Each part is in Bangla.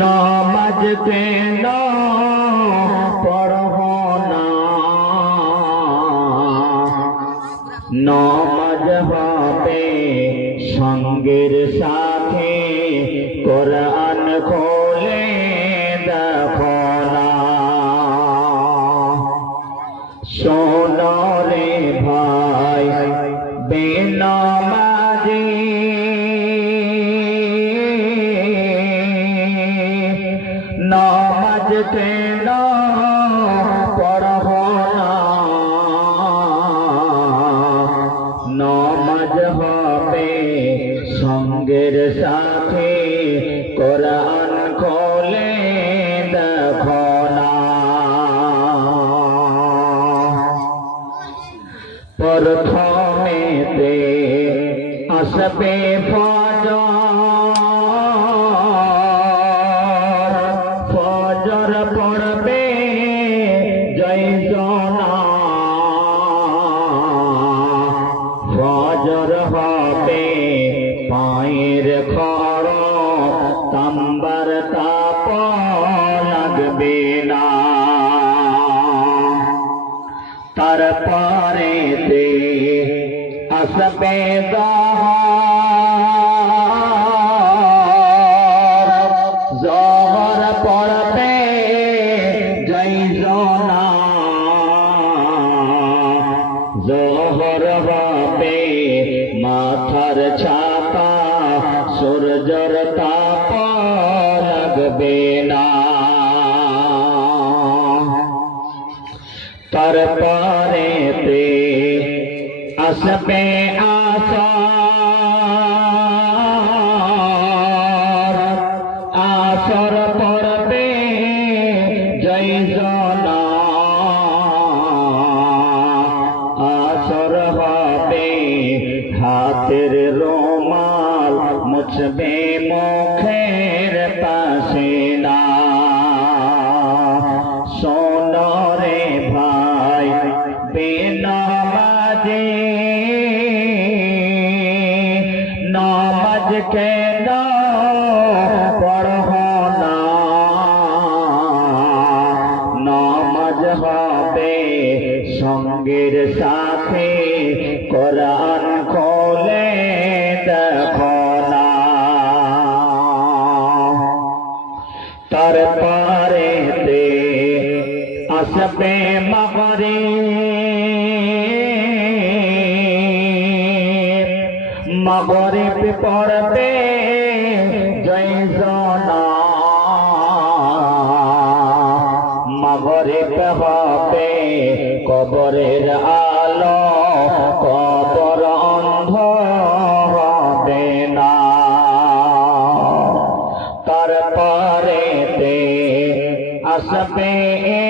নামাজ কেন পড়ব না, নামাজ হবে সঙ্গের সাথে, কোরআন খোলে দেখো না। শোনো রে ভাই বেনামাজি, নামাজ কেন পড়ব না, নামাজ হবে সঙ্গের সাথে, কোরআন খোলে দেখো না। প্রথমেতে আসবে ফজর পড়বে জয়জনা, ফজর হবে পায়ের খড়ম, তাম্বার তাপ লাগবে না। তারপরে আসবে জহর পড়বে জয়জনা, জহর হবে মাথার ছাতা, সূর্যের তাপ লাগবে না। তারপরে আসবে আসর পড়বে জয়জনা, আসর হবে হাতের রুমাল, মুছবে মুখের পাশে না। শোনো রে ভাই বেনামাজি, নামাজ কেন পড়ব না, নামাজ হবে সঙ্গের সাথে, কোরআন খোলে দেখো না। তারপরে আসবে মাগরিব পড়বে জয়জনা, মাগরিব হবে কবরের আলো, কবর অন্ধ হবে না। তারপরে আসবে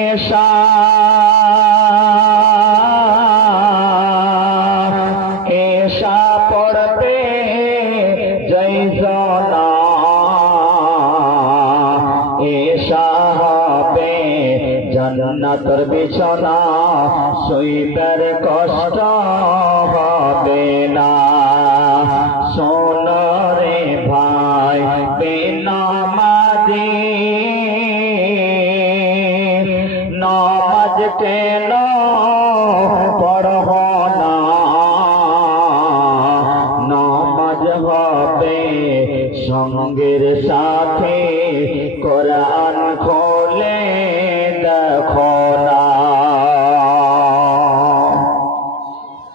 এশা, এশা পড়বে জয়জনা, এশা হবে জান্নাতের বিছানা, শুইবার কষ্ট হবে না। শোনো রে ভাই বেনামাজি, নামাজ কেন পড়ব না, নামাজ হবে সঙ্গের সাথে, কোরআন খোলে দেখো না।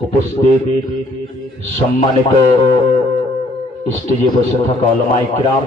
উপস্থিত সম্মানিত স্টেজে বসে থাকা উলামায়ে কিরাম,